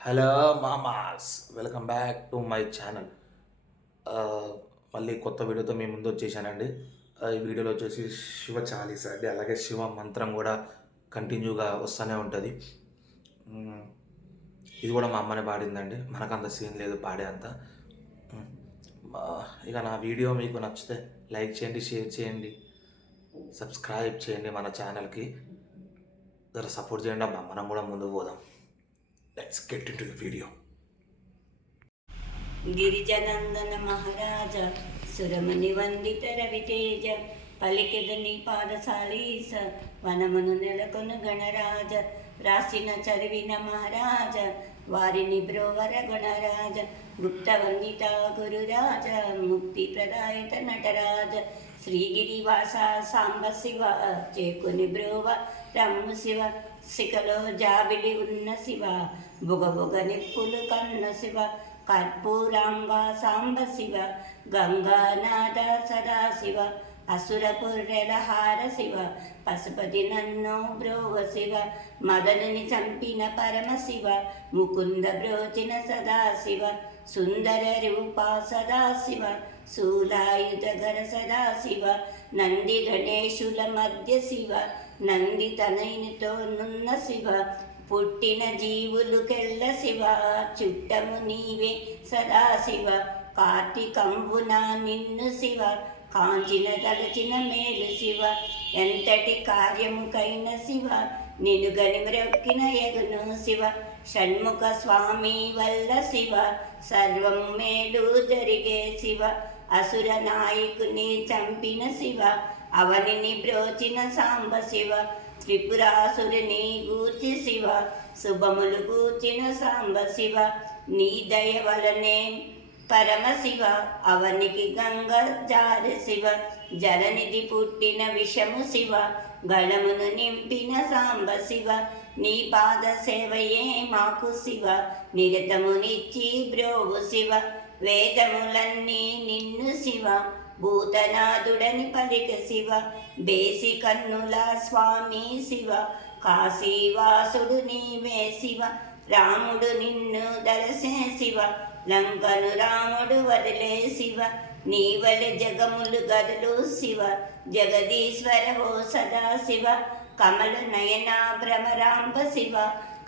Hello మామాస్, welcome back to my channel. మళ్ళీ కొత్త వీడియోతో మీ ముందు వచ్చేసానండి. ఈ వీడియోలో వచ్చేసి శివ చాలీస అండి, అలాగే శివ మంత్రం కూడా కంటిన్యూగా వస్తూనే ఉంటుంది. ఇది కూడా మా అమ్మనే పాడిందండి, మనకంత సీన్ లేదు పాడే అంత. ఇక నా వీడియో మీకు నచ్చితే లైక్ చేయండి, షేర్ చేయండి, సబ్స్క్రైబ్ చేయండి మన ఛానల్కి. జర సపోర్ట్ చేయండి అబ్బా, మనం కూడా ముందుకు పోదాం. Let's get into the video. గిరిజనందన మహారాజ సురముని వందిత రవితేజ పలికెదని పాదశాలీస వనమును నెలకొను గణరాజ రాసిన చదివిన మహారాజ వారిని బ్రోవర గుణరాజ గుప్త వందిత గురురాజ ముక్తి ప్రదాయత నటరాజ శ్రీగిరివాస సాంబ శివ చేకుని బ్రోవ రమ్ము శివ శిఖలో జాబిలి ఉన్న శివ బుగబుగ నిప్పులు కన్న శివ కర్పూరాంబ సాంబ శివ గంగానాథ సదాశివ అసురపుర్రెలహార శివ పశుపతి నన్నో బ్రోవ శివ మదనుని చంపిన పరమశివ ముకుంద బ్రోచిన సదాశివ సుందర రూప సదాశివ శూలాయుధగర సదాశివ నంది గణేశుల మధ్య శివ నంది తనయునితో నున్న శివ పుట్టిన జీవులుకెల్ల శివ చుట్టము నీవే సదాశివ కార్తీకంబున నిన్ను శివ కాంచిన తలచిన మేలు శివ ఎంతటి కార్యముకైన శివ నిన్ను గనిమ్రొక్కిన ఎగును శివ షణ్ముఖ స్వామి వల్ల శివ సర్వం మేలు జరిగే శివ అసుర నాయకుని చంపిన శివ అవనిని బ్రోచిన సాంబ శివ త్రిపురాసురుని గూర్చి శివ శుభములు గూర్చిన సాంబ శివ నీ దయ వలనే పరమశివ అవనికి గంగ జారి శివ జలనిధి పుట్టిన విషము శివ గళమును నింపిన సాంబ శివ నీ పాద సేవయే మాకు శివ నిరతమునిచ్చి బ్రోవు శివ వేదములన్నీ నిన్ను శివ భూతనాథుడని పలిక శివ బేసి కన్నుల స్వామి శివ కాశీవాసుడు నీవే శివ రాముడు నిన్ను దలసే శివ లంకను రాముడు వదిలే శివ నీవలి జగములు గదులు శివ జగదీశ్వర ఓ సదా శివ కమల నయన భ్రమరాంబ శివ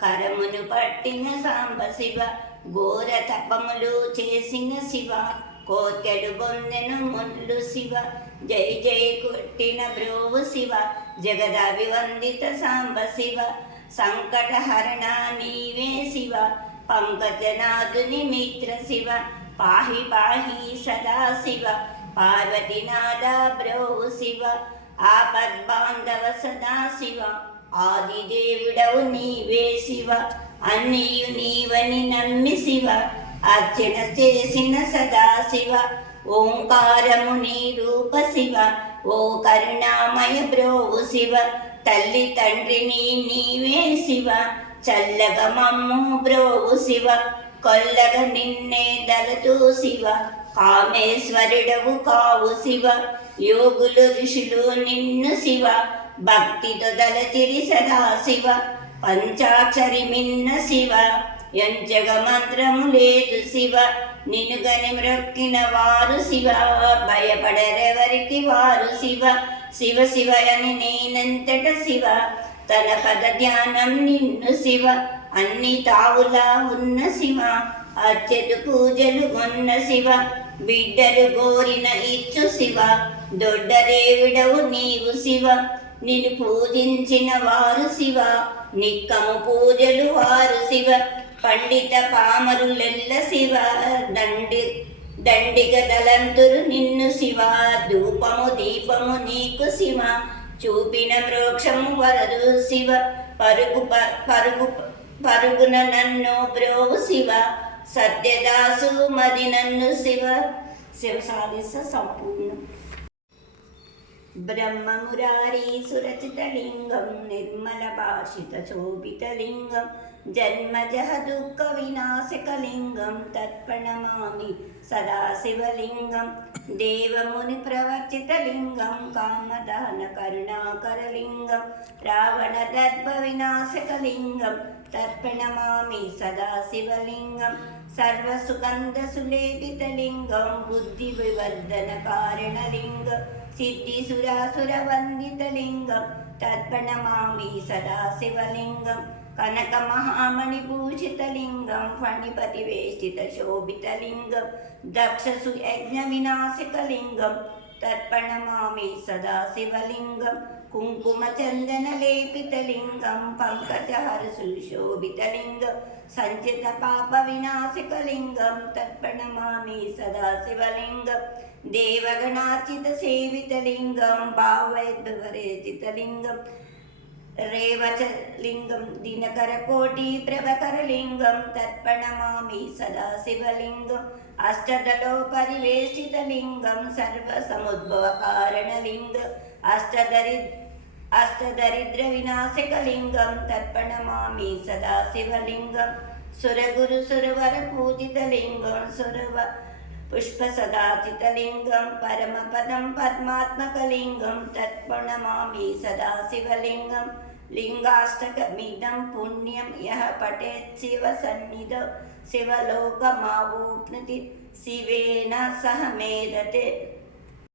కరమును పట్టిన సాంబ శివ ఘోర తపములు చేసిన శివ కోర్కెడు బొన్నెను ముళ్ళు శివ జై జై కొట్టిన బ్రోవు శివ జగదాభివందిత సాంబ శివ సంకటహరణ నీవే శివ పంకజనాథుని మిత్ర శివ పాహి పాహి సదా శివ పార్వతీనాథ బ్రోవు శివ ఆపద్బాంధవ సదా శివ ఆదిదేవుడవు నీవే శివ అన్నీయు నీవని నమ్మి శివ అర్చన చేసిన సదాశివ ఓంకారము నీ రూప శివ ఓ కరుణామయ బ్రోవు శివ తల్లి తండ్రిని నీవే శివ చల్లగ మమ్ము బ్రోవు శివ కొల్లగ నిన్నే దలతూ శివ కామేశ్వరుడవు కావు శివ యోగులు ఋషులు నిన్ను శివ భక్తితో దలచిరి సదాశివ పంచాక్షరి మిన్న శివ ఎంచగ మంత్రము లేదు శివ నిన్ను గని మ్రొక్కిన వారు శివ భయపడరెవరికి వారు శివ శివ శివ అని నేనంతట శివ తన పద ధ్యానం నిన్ను శివ అన్ని తావులా ఉన్న శివ అత్యతు పూజలు ఉన్న శివ బిడ్డలు గోరిన ఇచ్చు శివ దొడ్డదేవుడవు నీవు శివ నిన్ను పూజించిన వారు శివ నిక్కము పూజలు వారు శివ పండిత పామరులెల్ల శివ దండిగ దళంతురు నిన్ను శివ ధూపము దీపము నీకు శివ చూపిన మోక్షము వరదు శివ పరుగున నన్ను బ్రోవు శివ సత్యదాసు మది నన్ను శివ శివ సాధిస సంపూర్ణ బ్రహ్మమురారీ సురచితలింగం నిర్మల భాషిత శోభితలింగం జన్మజహ దుఃఖ వినాశకలింగం తత్ప్రణమామి సదాశివలింగం దేవముని ప్రవర్తితలింగం కామదాన కరుణాకరలింగం రావణ దర్భ వినాశకలింగం तर्पणमामि सदा शिवलिङ्गं सर्वसुगन्धसुलेपितलिङ्गं बुद्धिविवर्धनकारणलिङ्गं सिद्धिसुरासुरवन्दितलिङ्गं तर्पणमामि सदा शिवलिङ्गं कनकमहामणिभूषितलिङ्गं फणिपतिवेष्टितशोभितलिङ्गं दक्षसुयज्ञविनाशकलिङ्गं तर्पणमामि सदा शिवलिङ्गं कुङ्कुमचन्दनलेपितलिङ्गं पङ्कजहरसुशोभितलिङ्गं सञ्चितपापविनाशकलिङ्गं तर्पणमामि सदा शिवलिङ्गं देवगणार्चितसेवितलिङ्गं भावैर्विवरेचितलिङ्गं रेवचलिङ्गं दिनकरकोटिप्रभकरलिङ्गं तर्पणमामि सदा शिवलिङ्गम् अष्टदलोपरिवेष्टितलिङ्गं सर्वसमुद्भवकारणलिङ्गम् अष्टदरिद्रविनाशकलिङ्गं तर्पणमामि सदा शिवलिङ्गं सुरगुरुसुरवरपूजितलिङ्गं पुष्पसदाचितलिङ्गं परमपदं पद्मात्मकलिङ्गं तर्पणमामि सदा शिवलिङ्गं लिङ्गाष्टकमिदं पुण्यं यः पठेत् शिवसन्निधौ शिवलोकमावोप्नोति शिवेन सह मेधते